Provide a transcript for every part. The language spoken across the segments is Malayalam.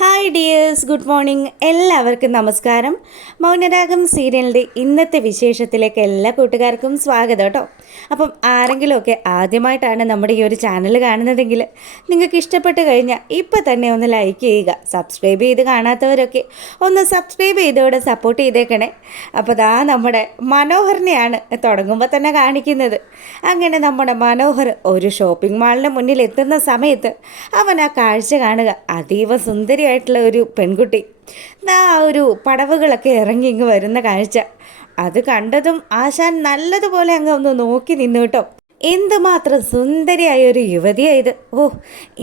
Hi dears, good morning. എല്ലാവർക്കും നമസ്കാരം. മൗനരാഗം സീരിയലിൻ്റെ ഇന്നത്തെ വിശേഷത്തിലേക്ക് എല്ലാ കൂട്ടുകാർക്കും സ്വാഗതം കേട്ടോ. അപ്പം ആരെങ്കിലുമൊക്കെ ആദ്യമായിട്ടാണ് നമ്മുടെ ഈ ഒരു ചാനൽ കാണുന്നതെങ്കിൽ നിങ്ങൾക്ക് ഇഷ്ടപ്പെട്ട് കഴിഞ്ഞാൽ ഇപ്പം തന്നെ ഒന്ന് ലൈക്ക് ചെയ്യുക. സബ്സ്ക്രൈബ് ചെയ്ത് കാണാത്തവരൊക്കെ ഒന്ന് സബ്സ്ക്രൈബ് ചെയ്തോടെ സപ്പോർട്ട് ചെയ്തേക്കണേ. അപ്പോൾ ദാ നമ്മുടെ മനോഹറിനെയാണ് തുടങ്ങുമ്പോൾ തന്നെ കാണിക്കുന്നത്. അങ്ങനെ നമ്മുടെ മനോഹർ ഒരു ഷോപ്പിംഗ് മാളിന് മുന്നിൽ എത്തുന്ന സമയത്ത് അവൻ ആ കാഴ്ച കാണുക. അതീവ സുന്ദരിയായിട്ടുള്ള ഒരു പെൺകുട്ടി ആ ഒരു പടവുകളൊക്കെ ഇറങ്ങി ഇങ്ങ് വരുന്ന കാഴ്ച അത് കണ്ടതും ആശാൻ നല്ലതുപോലെ അങ്ങ് ഒന്ന് നോക്കി നിന്നു കേട്ടോ. എന്തുമാത്രം സുന്ദരിയായ ഒരു യുവതിയായത്! ഓ,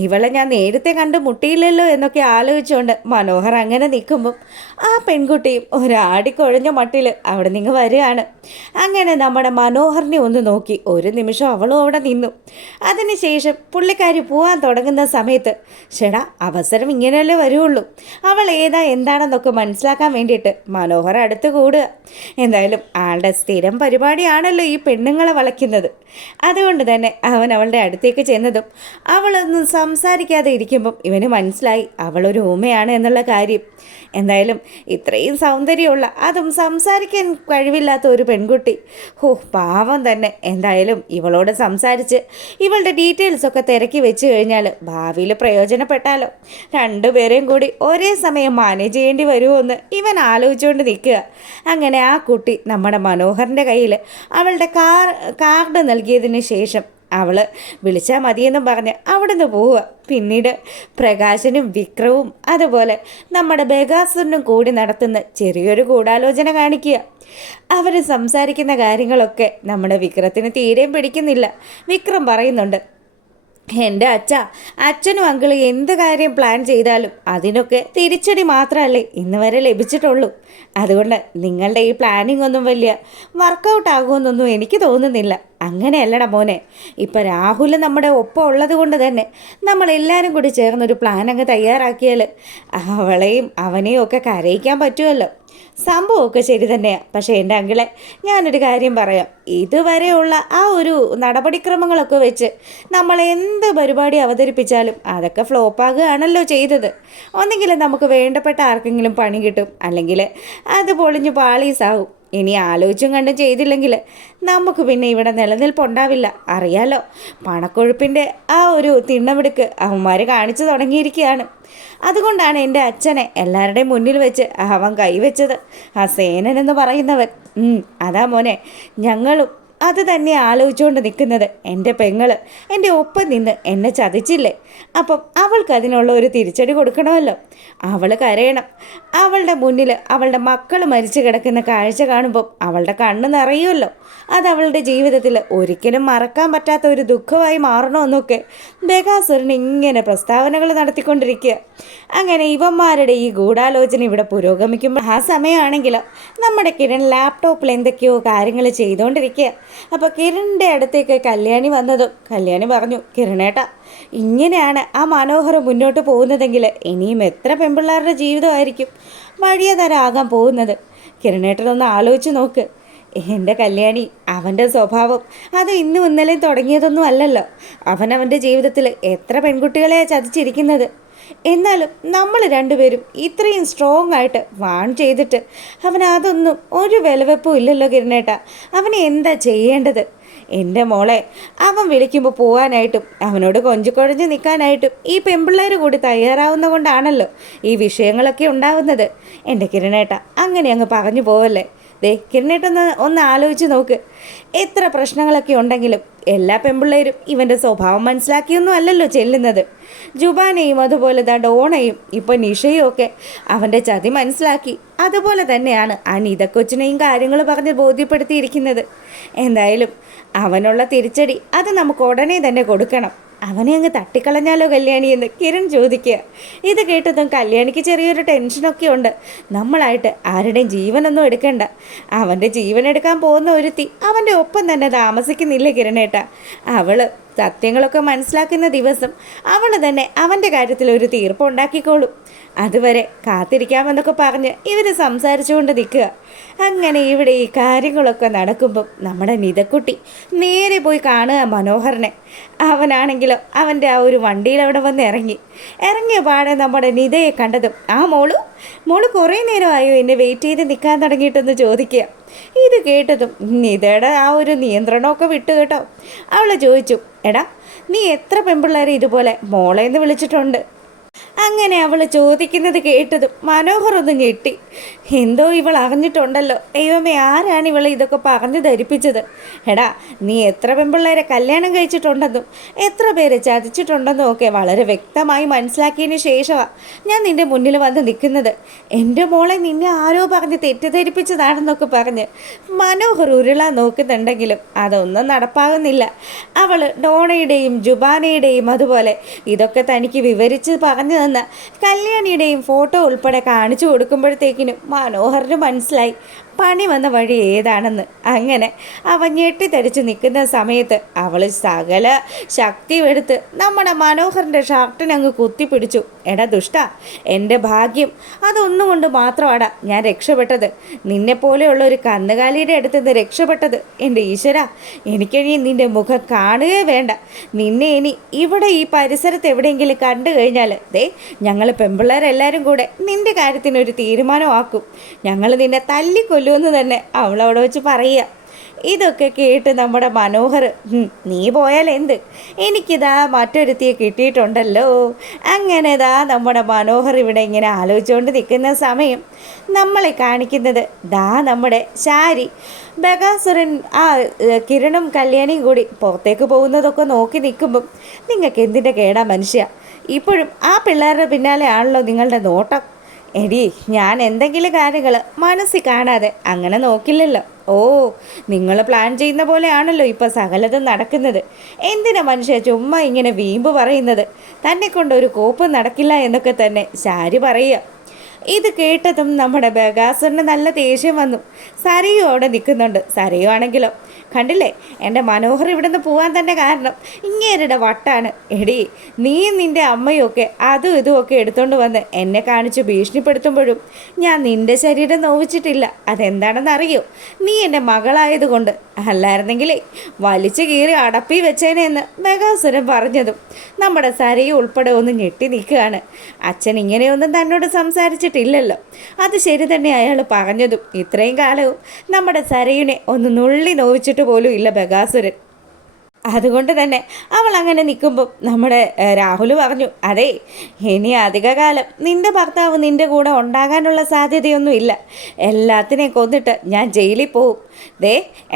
ഇവളെ ഞാൻ നേരത്തെ കണ്ട് മുട്ടിയില്ലല്ലോ എന്നൊക്കെ ആലോചിച്ചുകൊണ്ട് മനോഹർ അങ്ങനെ നിൽക്കുമ്പം ആ പെൺകുട്ടിയും ഒരാടിക്കൊഴഞ്ഞ മട്ടിൽ അവിടെ നിന്ന് വരികയാണ്. അങ്ങനെ നമ്മുടെ മനോഹറിനെ ഒന്ന് നോക്കി ഒരു നിമിഷം അവളും അവിടെ നിന്നു. അതിനുശേഷം പുള്ളിക്കാരി പോകാൻ തുടങ്ങുന്ന സമയത്ത് ചേടാ, അവസരം ഇങ്ങനെയല്ലേ വരുള്ളൂ, അവൾ ഏതാ എന്താണെന്നൊക്കെ മനസ്സിലാക്കാൻ വേണ്ടിയിട്ട് മനോഹർ അടുത്ത് കൂടുക. എന്തായാലും ആളുടെ സ്ഥിരം പരിപാടിയാണല്ലോ ഈ പെണ്ണുങ്ങളെ വളയ്ക്കുന്നത്. അതുകൊണ്ട് തന്നെ അവൻ അവളുടെ അടുത്തേക്ക് ചെന്നതും അവളൊന്നും സംസാരിക്കാതെ ഇരിക്കുമ്പം ഇവന് മനസ്സിലായി അവളൊരു ഊമയാണ് എന്നുള്ള കാര്യം. എന്തായാലും ഇത്രയും സൗന്ദര്യമുള്ള, അതും സംസാരിക്കാൻ കഴിവില്ലാത്ത ഒരു പെൺകുട്ടി, പാവം തന്നെ. എന്തായാലും ഇവളോട് സംസാരിച്ച് ഇവളുടെ ഡീറ്റെയിൽസൊക്കെ തിരക്കി വെച്ച് കഴിഞ്ഞാൽ ഭാവിയിൽ പ്രയോജനപ്പെട്ടാലോ. രണ്ടുപേരെയും കൂടി ഒരേ സമയം മാനേജ് ചെയ്യേണ്ടി വരുമോയെന്ന് ഇവൻ ആലോചിച്ചുകൊണ്ട് നിൽക്കുക. അങ്ങനെ ആ കുട്ടി നമ്മുടെ മനോഹറിൻ്റെ കയ്യിൽ അവളുടെ കാർഡ് നൽകിയതിന് ശേഷം അവൾ വിളിച്ചാൽ മതിയെന്നും പറഞ്ഞ് അവിടെ നിന്ന് പോവുക. പിന്നീട് പ്രകാശനും വിക്രവും അതുപോലെ നമ്മുടെ ബഗാസുരനും കൂടി നടത്തുന്ന ചെറിയൊരു ഗൂഢാലോചന കാണിക്കുക. അവർ സംസാരിക്കുന്ന കാര്യങ്ങളൊക്കെ നമ്മുടെ വിക്രത്തിന് തീരെയും പിടിക്കുന്നില്ല. വിക്രം പറയുന്നുണ്ട്, എൻ്റെ അച്ഛനും അങ്കിള് എന്ത് കാര്യം പ്ലാൻ ചെയ്താലും അതിനൊക്കെ തിരിച്ചടി മാത്രമല്ലേ ഇന്ന് വരെ ലഭിച്ചിട്ടുള്ളൂ. അതുകൊണ്ട് നിങ്ങളുടെ ഈ പ്ലാനിങ് ഒന്നും വലിയ വർക്കൗട്ട് ആകുമെന്നൊന്നും എനിക്ക് തോന്നുന്നില്ല. അങ്ങനെയല്ലടാ മോനെ, ഇപ്പം രാഹുൽ നമ്മുടെ ഒപ്പം ഉള്ളത് കൊണ്ട് തന്നെ നമ്മളെല്ലാവരും കൂടി ചേർന്നൊരു പ്ലാൻ അങ്ങ് തയ്യാറാക്കിയാൽ അവളെയും അവനെയും ഒക്കെ കരയിക്കാൻ പറ്റുമല്ലോ. സംഭവമൊക്കെ ശരി തന്നെയാണ്. പക്ഷേ എൻ്റെ അങ്കിളെ, ഞാനൊരു കാര്യം പറയാം. ഇതുവരെയുള്ള ആ ഒരു നടപടിക്രമങ്ങളൊക്കെ വെച്ച് നമ്മൾ എന്ത് പരിപാടി അവതരിപ്പിച്ചാലും അതൊക്കെ ഫ്ലോപ്പാകുകയാണല്ലോ ചെയ്തത്. ഒന്നെങ്കിൽ നമുക്ക് വേണ്ടപ്പെട്ട ആർക്കെങ്കിലും പണി കിട്ടും, അല്ലെങ്കിൽ അത് പൊളിഞ്ഞ് പാളീസാവും. ഇനി ആലോചിച്ചും കണ്ടും ചെയ്തില്ലെങ്കിൽ നമുക്ക് പിന്നെ ഇവിടെ നിലനിൽപ്പുണ്ടാവില്ല. അറിയാലോ, പണക്കൊഴുപ്പിൻ്റെ ആ ഒരു തിണ്ണമെടുക്ക് അവന്മാർ കാണിച്ചു തുടങ്ങിയിരിക്കുകയാണ്. അതുകൊണ്ടാണ് എൻ്റെ അച്ഛനെ എല്ലാവരുടെയും മുന്നിൽ വെച്ച് അവൻ കൈവച്ചത്. ആ സേനൻ എന്ന് പറയുന്നവൻ. അതാ മോനെ, ഞങ്ങളും അത് തന്നെ ആലോചിച്ചുകൊണ്ട് നിൽക്കുന്നത്. എൻ്റെ പെങ്ങൾ എൻ്റെ ഒപ്പം നിന്ന് എന്നെ ചതിച്ചില്ലേ, അപ്പം അവൾക്ക് അതിനുള്ള ഒരു തിരിച്ചടി കൊടുക്കണമല്ലോ. അവൾ കരയണം. അവളുടെ മുന്നിൽ അവളുടെ മക്കൾ മരിച്ചു കിടക്കുന്ന കാഴ്ച കാണുമ്പം അവളുടെ കണ്ണ് നിറയുമല്ലോ. അത് അവളുടെ ജീവിതത്തിൽ ഒരിക്കലും മറക്കാൻ പറ്റാത്ത ഒരു ദുഃഖമായി മാറണമെന്നൊക്കെ ബഗാസുരൻ ഇങ്ങനെ പ്രസ്താവനകൾ നടത്തിക്കൊണ്ടിരിക്കുക. അങ്ങനെ ഇവന്മാരുടെ ഈ ഗൂഢാലോചന ഇവിടെ പുരോഗമിക്കുമ്പോൾ ആ സമയമാണെങ്കിൽ നമ്മുടെ കിരൺ ലാപ്ടോപ്പിൽ എന്തൊക്കെയോ കാര്യങ്ങൾ ചെയ്തുകൊണ്ടിരിക്കുക. അപ്പോൾ കിരണിൻ്റെ അടുത്തേക്ക് കല്യാണി വന്നതും കല്യാണി പറഞ്ഞു, കിരണേട്ടാ, ഇങ്ങനെയാണ് ആ മനോഹർ മുന്നോട്ട് പോകുന്നതെങ്കിൽ ഇനിയും എത്ര പെൺപിള്ളേരുടെ ജീവിതമായിരിക്കും വഴിയതരാകാൻ പോകുന്നത്. കിരണേട്ടനൊന്ന് ആലോചിച്ച് നോക്ക്. എൻ്റെ കല്യാണി, അവൻ്റെ സ്വഭാവം അത് ഇന്നും ഇന്നലെയും തുടങ്ങിയതൊന്നും അല്ലല്ലോ. അവൻ്റെ ജീവിതത്തിൽ എത്ര പെൺകുട്ടികളെ ചതിച്ചിരിക്കുന്നത്. എന്നാലും നമ്മൾ രണ്ടുപേരും ഇത്രയും സ്ട്രോങ് ആയിട്ട് വാൺ ചെയ്തിട്ട് അവനതൊന്നും ഒരു വിലവെപ്പും ഇല്ലല്ലോ കിരണേട്ടാ. അവനെ എന്താ ചെയ്യേണ്ടത്? എൻ്റെ മോളെ, അവൻ വിളിക്കുമ്പോൾ പോകാനായിട്ടും അവനോട് കൊഞ്ചിക്കൊഴഞ്ഞ് നിൽക്കാനായിട്ടും ഈ പെൺപിള്ളേർ കൂടി തയ്യാറാവുന്ന കൊണ്ടാണല്ലോ ഈ വിഷയങ്ങളൊക്കെ ഉണ്ടാവുന്നത്. എൻ്റെ കിരണേട്ടാ, അങ്ങനെ അങ്ങ് പറഞ്ഞു പോവല്ലേ. ദേ കിരണേട്ടൊന്ന് ആലോചിച്ച് നോക്ക്. എത്ര പ്രശ്നങ്ങളൊക്കെ ഉണ്ടെങ്കിലും എല്ലാ പെൺപിള്ളേരും ഇവൻ്റെ സ്വഭാവം മനസ്സിലാക്കിയൊന്നും അല്ലല്ലോ ചെല്ലുന്നത്. ജുബാനയും അതുപോലെ ഡോണയും ഇപ്പോൾ നിഷയും ഒക്കെ അവൻ്റെ ചതി മനസ്സിലാക്കി. അതുപോലെ തന്നെയാണ് ആ നിതക്കൊച്ചിനെയും കാര്യങ്ങൾ പറഞ്ഞ് ബോധ്യപ്പെടുത്തിയിരിക്കുന്നത്. എന്തായാലും അവനുള്ള തിരിച്ചടി അത് നമുക്ക് ഉടനെ തന്നെ കൊടുക്കണം. അവനെ അങ്ങ് തട്ടിക്കളഞ്ഞാലോ കല്യാണി എന്ന് കിരൺ ചോദിക്കുക. ഇത് കേട്ടതും കല്യാണിക്ക് ചെറിയൊരു ടെൻഷനൊക്കെ ഉണ്ട്. നമ്മളായിട്ട് ആരുടെയും ജീവനൊന്നും എടുക്കണ്ട. അവൻ്റെ ജീവൻ എടുക്കാൻ പോകുന്ന ഒരുത്തി അവൻ്റെ ഒപ്പം തന്നെ താമസിക്കുന്നില്ല കിരണേട്ട. അവൾ സത്യങ്ങളൊക്കെ മനസ്സിലാക്കുന്ന ദിവസം അവൾ തന്നെ അവൻ്റെ കാര്യത്തിൽ ഒരു തീർപ്പുണ്ടാക്കിക്കോളും. അതുവരെ കാത്തിരിക്കാമെന്നൊക്കെ പറഞ്ഞ് ഇവർ സംസാരിച്ചുകൊണ്ട് നിൽക്കുക. അങ്ങനെ ഇവിടെ ഈ കാര്യങ്ങളൊക്കെ നടക്കുമ്പം നമ്മുടെ നിതക്കുട്ടി നേരെ പോയി കാണുക മനോഹരനെ. അവനാണെങ്കിലോ അവൻ്റെ ആ ഒരു വണ്ടിയിൽ അവിടെ വന്ന് ഇറങ്ങിയ പാടെ നമ്മുടെ നിതയെ കണ്ടതും മോള് കുറേ നേരമായോ എന്നെ വെയിറ്റ് ചെയ്ത് നിൽക്കാൻ തുടങ്ങിയിട്ടെന്ന് ചോദിക്കുക. ഇത് കേട്ടതും നിതയുടെ ആ ഒരു നിയന്ത്രണമൊക്കെ വിട്ടു കേട്ടോ. അവൾ ചോദിച്ചു, എടാ നീ എത്ര പെൺപിള്ളേരെ ഇതുപോലെ മോളേന്ന് വിളിച്ചിട്ടുണ്ട്? അങ്ങനെ അവൾ ചോദിക്കുന്നത് കേട്ടതും മനോഹർ ഒന്ന് ഞെട്ടി. എന്തോ ഇവൾ അറിഞ്ഞിട്ടുണ്ടല്ലോ. ദൈവമേ, ആരാണ് ഇവളെ ഇതൊക്കെ പറഞ്ഞു ധരിപ്പിച്ചത്? എടാ, നീ എത്ര പെൺപിള്ളേരെ കല്യാണം കഴിച്ചിട്ടുണ്ടെന്നും എത്ര പേരെ ചതിച്ചിട്ടുണ്ടെന്നും ഒക്കെ വളരെ വ്യക്തമായി മനസ്സിലാക്കിയതിന് ശേഷമാണ് ഞാൻ നിൻ്റെ മുന്നിൽ വന്ന് നിൽക്കുന്നത്. എൻ്റെ മോളെ നിന്നെ ആരോ പറഞ്ഞ് തെറ്റിദ്ധരിപ്പിച്ചതാണെന്നൊക്കെ പറഞ്ഞ് മനോഹർ ഉരുളാൻ നോക്കുന്നുണ്ടെങ്കിലും അതൊന്നും നടപ്പാകുന്നില്ല. അവൾ ഡോണയുടെയും ജുബാനയുടെയും അതുപോലെ ഇതൊക്കെ തനിക്ക് വിവരിച്ച് പറഞ്ഞു തന്ന കല്യാണിയുടെയും ഫോട്ടോ ഉൾപ്പെടെ കാണിച്ചു കൊടുക്കുമ്പോഴത്തേക്കിനും മനോഹറിന് മനസ്സിലായി പണി വന്ന വഴി ഏതാണെന്ന്. അങ്ങനെ അവൻ ഞെട്ടിത്തരിച്ച് നിൽക്കുന്ന സമയത്ത് അവൾ സകല ശക്തിയെടുത്ത് നമ്മുടെ മനോഹറിൻ്റെ ഷർട്ടിനങ്ങ് കുത്തിപ്പിടിച്ചു. എടാ ദുഷ്ട, എൻ്റെ ഭാഗ്യം അതൊന്നുകൊണ്ട് മാത്രമാടാ ഞാൻ രക്ഷപ്പെട്ടത്. നിന്നെപ്പോലെയുള്ള ഒരു കന്നുകാലിയുടെ അടുത്ത് നിന്ന് രക്ഷപ്പെട്ടത്. എൻ്റെ ഈശ്വര, എനിക്കിനി നിൻ്റെ മുഖം കാണുകയേ വേണ്ട. നിന്നെ ഇനി ഇവിടെ ഈ പരിസരത്ത് എവിടെയെങ്കിലും കണ്ടു കഴിഞ്ഞാൽ ഞങ്ങൾ പെൺപിള്ളേരെല്ലാവരും കൂടെ നിൻ്റെ കാര്യത്തിനൊരു തീരുമാനമാക്കും. ഞങ്ങൾ നിന്നെ തല്ലിക്കൊല്ലുമെന്ന് തന്നെ അവളവിടെ വെച്ച് പറയുക. ഇതൊക്കെ കേട്ട് നമ്മുടെ മനോഹർ, നീ പോയാൽ എന്ത്, എനിക്കിതാ മറ്റൊരുത്തിയെ കിട്ടിയിട്ടുണ്ടല്ലോ. അങ്ങനെ നമ്മുടെ മനോഹർ ഇവിടെ ഇങ്ങനെ ആലോചിച്ചുകൊണ്ട് നിൽക്കുന്ന സമയം നമ്മളെ കാണിക്കുന്നത് നമ്മുടെ ശാരി ബകാസുരൻ ആ കിരണും കല്യാണിയും കൂടി പുറത്തേക്ക് പോകുന്നതൊക്കെ നോക്കി നിൽക്കുമ്പം നിങ്ങൾക്ക് എന്തിൻ്റെ കേടാ മനുഷ്യ? ഇപ്പോഴും ആ പിള്ളേരുടെ പിന്നാലെ ആണല്ലോ നിങ്ങളുടെ നോട്ടം. എടി, ഞാൻ എന്തെങ്കിലും കാര്യങ്ങൾ മനസ്സിൽ കാണാതെ അങ്ങനെ നോക്കില്ലല്ലോ. ഓ, നിങ്ങൾ പ്ലാൻ ചെയ്യുന്ന പോലെയാണല്ലോ ഇപ്പോൾ സകലതും നടക്കുന്നത്. എന്തിനാ മനുഷ്യ ചുമ്മാ ഇങ്ങനെ വീമ്പ് പറയുന്നത്? തന്നെ കൊണ്ടൊരു കോപ്പം നടക്കില്ല എന്നൊക്കെ തന്നെ ശാരി പറയുക. ഇത് കേട്ടതും നമ്മുടെ ബകാസുരന് നല്ല ദേഷ്യം വന്നു. സരയു അവിടെ നിൽക്കുന്നുണ്ട്. സരയു ആണെങ്കിലോ, കണ്ടില്ലേ, എൻ്റെ മനോഹർ ഇവിടെ നിന്ന് പോകാൻ തന്നെ കാരണം ഇങ്ങേരുടെ വട്ടാണ്. എടി, നീയും നിൻ്റെ അമ്മയൊക്കെ അതും ഇതുമൊക്കെ എടുത്തുകൊണ്ട് വന്ന് എന്നെ കാണിച്ച് ഭീഷണിപ്പെടുത്തുമ്പോഴും ഞാൻ നിൻ്റെ ശരീരം നോവിച്ചിട്ടില്ല. അതെന്താണെന്നറിയോ? നീ എൻ്റെ മകളായതുകൊണ്ട്. അല്ലായിരുന്നെങ്കിലേ വലിച്ചു കീറി അടപ്പി വെച്ചേനെ എന്ന് ബകാസുരൻ പറഞ്ഞതും നമ്മുടെ സരയു ഉൾപ്പെടെ ഒന്ന് ഞെട്ടി നിൽക്കുകയാണ്. അച്ഛൻ ഇങ്ങനെയൊന്നും തന്നോട് സംസാരിച്ചിട്ടില്ലല്ലോ. അത് ശരി തന്നെ അയാൾ പറഞ്ഞതും. ഇത്രയും കാലവും നമ്മുടെ സരയുനെ ഒന്ന് നുള്ളി നോവിച്ചിട്ട് പോലും ഇല്ല ബകാസുരൻ. അതുകൊണ്ട് തന്നെ അവൾ അങ്ങനെ നിൽക്കുമ്പം നമ്മുടെ രാഹുൽ പറഞ്ഞു, അതെ, ഇനി അധികകാലം നിൻ്റെ ഭർത്താവ് നിൻ്റെ കൂടെ ഉണ്ടാകാനുള്ള സാധ്യതയൊന്നുമില്ല. എല്ലാത്തിനെയും കൊന്നിട്ട് ഞാൻ ജയിലിൽ പോവും.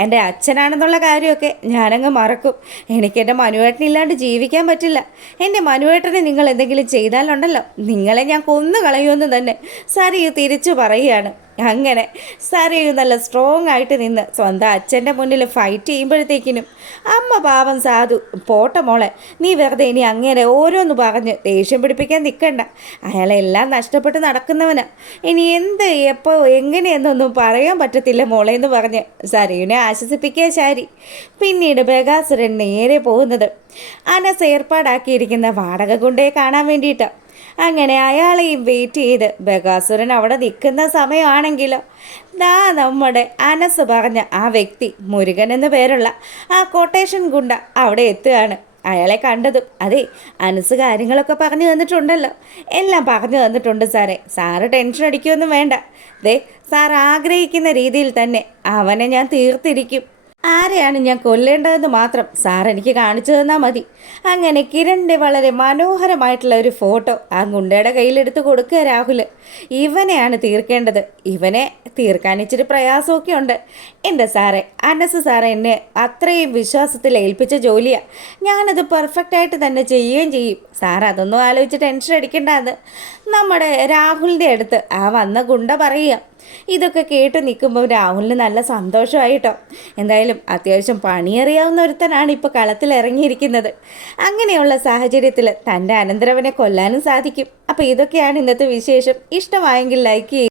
എൻ്റെ അച്ഛനാണെന്നുള്ള കാര്യമൊക്കെ ഞാനങ്ങ് മറക്കും. എനിക്കെൻ്റെ മനുവേട്ടനില്ലാണ്ട് ജീവിക്കാൻ പറ്റില്ല. എൻ്റെ മനുവേട്ടനെ നിങ്ങൾ എന്തെങ്കിലും ചെയ്താലുണ്ടല്ലോ, നിങ്ങളെ ഞാൻ കൊന്നു കളയുമെന്ന് തന്നെ സരയു തിരിച്ചു പറയുകയാണ്. അങ്ങനെ സരയു നല്ല സ്ട്രോങ് ആയിട്ട് നിന്ന് സ്വന്തം അച്ഛൻ്റെ മുന്നിൽ ഫൈറ്റ് ചെയ്യുമ്പോഴത്തേക്കിനും അമ്മ പാവം സാധു, പോട്ട മോളെ, നീ വെറുതെ ഇനി അങ്ങനെ ഓരോന്ന് പറഞ്ഞ് ദേഷ്യം പിടിപ്പിക്കാൻ നിൽക്കണ്ട. അയാളെല്ലാം നഷ്ടപ്പെട്ട് നടക്കുന്നവനാ. ഇനി എന്ത് എപ്പോൾ എങ്ങനെയെന്നൊന്നും പറയാൻ പറ്റത്തില്ല മോളെ എന്ന് പറഞ്ഞ് സരയുനെ ആശ്വസിപ്പിക്കുക ശാരി. പിന്നീട് ബകാസുരൻ നേരെ പോകുന്നത് അനസ് ഏർപ്പാടാക്കിയിരിക്കുന്ന വാടക ഗുണ്ടയെ കാണാൻ വേണ്ടിയിട്ടാണ്. അങ്ങനെ അയാളെയും വെയിറ്റ് ചെയ്ത് ബകാസുരൻ അവിടെ നിൽക്കുന്ന സമയമാണെങ്കിലോ നമ്മുടെ അനസ് പറഞ്ഞ ആ വ്യക്തി, മുരുകൻ എന്നു പേരുള്ള ആ കൊട്ടേഷൻ ഗുണ്ട അവിടെ എത്തുകയാണ്. അയാളെ കണ്ടതും, അതെ, അനസ് കാര്യങ്ങളൊക്കെ പറഞ്ഞു തന്നിട്ടുണ്ടല്ലോ, എല്ലാം പറഞ്ഞു തന്നിട്ടുണ്ട് സാറേ. സാറ് ടെൻഷൻ അടിക്കുകയൊന്നും വേണ്ട. സാർ ആഗ്രഹിക്കുന്ന രീതിയിൽ തന്നെ അവനെ ഞാൻ തീർത്തിരിക്കും. ആരെയാണ് ഞാൻ കൊല്ലേണ്ടതെന്ന് മാത്രം സാർ എനിക്ക് കാണിച്ചു തന്നാൽ മതി. അങ്ങനെ കിരണിൻ്റെ വളരെ മനോഹരമായിട്ടുള്ള ഒരു ഫോട്ടോ ആ ഗുണ്ടയുടെ കയ്യിലെടുത്ത് കൊടുക്കുക രാഹുൽ. ഇവനെയാണ് തീർക്കേണ്ടത്. ഇവനെ തീർക്കാൻ ഇച്ചിരി പ്രയാസമൊക്കെ ഉണ്ട്. എൻ്റെ സാറേ, അനസ് സാറേ എന്നെ അത്രയും വിശ്വാസത്തിൽ ഏൽപ്പിച്ച ജോലിയാണ്. ഞാനത് പെർഫെക്റ്റായിട്ട് തന്നെ ചെയ്യുകയും ചെയ്യും. സാർ അതൊന്നും ആലോചിച്ച് ടെൻഷൻ അടിക്കേണ്ടത് നമ്മുടെ രാഹുലിൻ്റെ അടുത്ത് ആ വന്ന ഗുണ്ട പറയുക. ഇതൊക്കെ കേട്ട് നിൽക്കുമ്പോൾ രാഹുലിന് നല്ല സന്തോഷമായിട്ടോ. എന്തായാലും അത്യാവശ്യം പണിയറിയാവുന്ന ഒരുത്തനാണ് ഇപ്പോൾ കളത്തിൽ ഇറങ്ങിയിരിക്കുന്നത്. അങ്ങനെയുള്ള സാഹചര്യത്തിൽ തൻ്റെ അനന്തരവനെ കൊല്ലാനും സാധിക്കും. അപ്പോൾ ഇതൊക്കെയാണ് ഇന്നത്തെ വിശേഷം. ഇഷ്ടമായെങ്കിൽ ലൈക്ക് ചെയ്യുക.